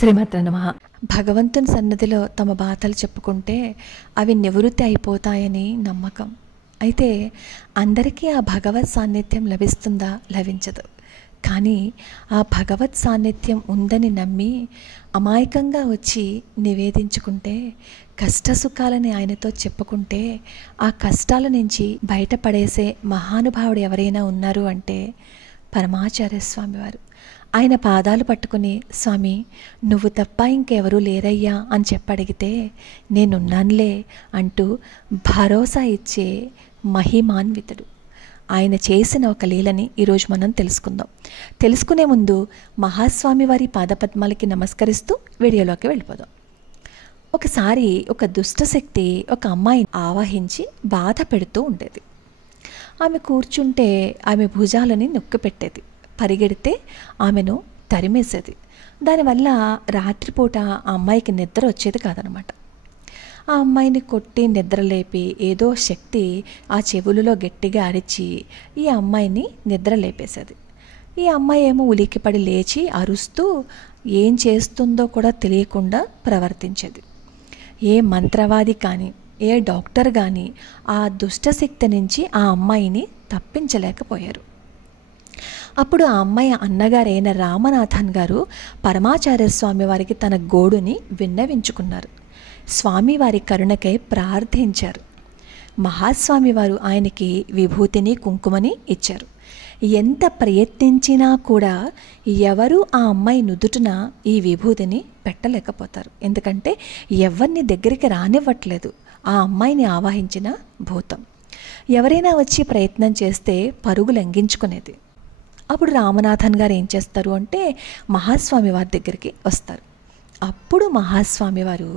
శ్రీమాత్రే నమః. భగవంతుని సన్నిధిలో తమ బాధలు చెప్పుకుంటే అవి నివృత్తి అయిపోతాయని నమ్మకం. అయితే అందరికీ ఆ భగవత్ సాన్నిధ్యం లభిస్తుందా? లభించదు. కానీ ఆ భగవత్ సాన్నిధ్యం ఉందని నమ్మి అమాయకంగా వచ్చి నివేదించుకుంటే, కష్టసుఖాలని ఆయనతో చెప్పుకుంటే ఆ కష్టాల నుంచి బయటపడేసే మహానుభావుడు ఎవరైనా ఉన్నారు అంటే పరమాచార్య స్వామివారు. ఆయన పాదాలు పట్టుకుని, స్వామి నువ్వు తప్ప ఇంకెవరూ లేరయ్యా అని చెప్పడిగితే నేనున్నానులే అంటూ భరోసా ఇచ్చే మహిమాన్వితుడు. ఆయన చేసిన ఒక లీలని ఈరోజు మనం తెలుసుకుందాం. తెలుసుకునే ముందు మహాస్వామి వారి పాదపద్మాలకి నమస్కరిస్తూ వీడియోలోకి వెళ్ళిపోదాం. ఒకసారి ఒక దుష్టశక్తి ఒక అమ్మాయిని ఆవాహించి బాధ పెడుతూ ఉండేది. ఆమె కూర్చుంటే ఆమె భుజాలని నొక్కి పెట్టేది, పరిగెడితే ఆమెను తరిమేసేది. దానివల్ల రాత్రిపూట ఆ అమ్మాయికి నిద్ర వచ్చేది కాదనమాట. ఆ అమ్మాయిని కొట్టి నిద్రలేపి ఏదో శక్తి ఆ చెవులలో గట్టిగా అరిచి ఈ అమ్మాయిని నిద్ర లేపేసేది. ఈ అమ్మాయి ఏమో ఉలిక్కిపడి లేచి అరుస్తూ ఏం చేస్తుందో కూడా తెలియకుండా ప్రవర్తించేది. ఏ మంత్రవాది కానీ ఏ డాక్టర్ కానీ ఆ దుష్టశక్తి నుంచి ఆ అమ్మాయిని తప్పించలేకపోయారు. అప్పుడు ఆ అమ్మాయి అన్నగారైన రామనాథన్ గారు పరమాచార్య స్వామి వారికి తన గోడుని విన్నవించుకున్నారు. స్వామివారి కరుణకై ప్రార్థించారు. మహాస్వామి వారు ఆయనకి విభూతిని కుంకుమని ఇచ్చారు. ఎంత ప్రయత్నించినా కూడా ఎవరు ఆ అమ్మాయి నుదుటిన ఈ విభూతిని పెట్టలేకపోతారు. ఎందుకంటే ఎవరిని దగ్గరికి రానివ్వట్లేదు ఆ అమ్మాయిని ఆవాహించిన భూతం. ఎవరైనా వచ్చి ప్రయత్నం చేస్తే పరుగు లంఘించుకునేది. అప్పుడు రామనాథన్ గారు ఏం చేస్తారు అంటే మహాస్వామి వారి దగ్గరికి వస్తారు. అప్పుడు మహాస్వామి వారు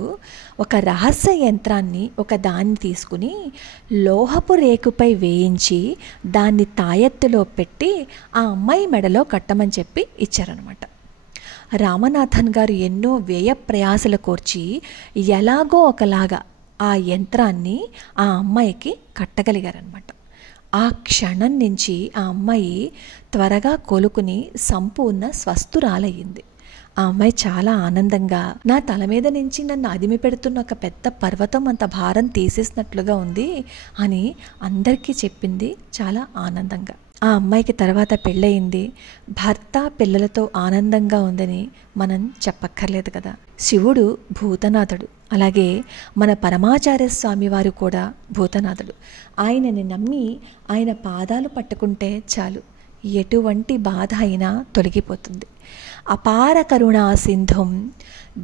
ఒక రహస్య యంత్రాన్ని దాన్ని తీసుకుని లోహపు రేకుపై వేయించి దాన్ని తాయెత్తులో పెట్టి ఆ అమ్మాయి మెడలో కట్టమని చెప్పి ఇచ్చారనమాట. రామనాథన్ గారు ఎన్నో వ్యయ ప్రయాసలు కోర్చి ఎలాగో ఒకలాగా ఆ యంత్రాన్ని ఆ అమ్మాయికి కట్టగలిగారనమాట. ఆ క్షణం నుంచి ఆ అమ్మాయి త్వరగా కోలుకుని సంపూర్ణ స్వస్థురాలయ్యింది. ఆ అమ్మాయి చాలా ఆనందంగా, నా తల మీద నుంచి నన్ను అదిమి పెడుతున్న ఒక పెద్ద పర్వతం అంత భారం తీసేసినట్లుగా ఉంది అని అందరికీ చెప్పింది చాలా ఆనందంగా. ఆ అమ్మాయికి తర్వాత పెళ్ళయింది. భర్త పిల్లలతో ఆనందంగా ఉందని మనం చెప్పక్కర్లేదు కదా. శివుడు భూతనాథుడు, అలాగే మన పరమాచార్య స్వామి వారు కూడా భూతనాథుడు. ఆయనని నమ్మి ఆయన పాదాలు పట్టుకుంటే చాలు, ఎటువంటి బాధ అయినా తొలగిపోతుంది. అపార కరుణా సింధుం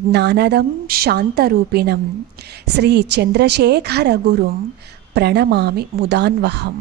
జ్ఞానదం శాంతరూపిణం శ్రీ చంద్రశేఖర గురుం ప్రణమామి ముదాన్వహం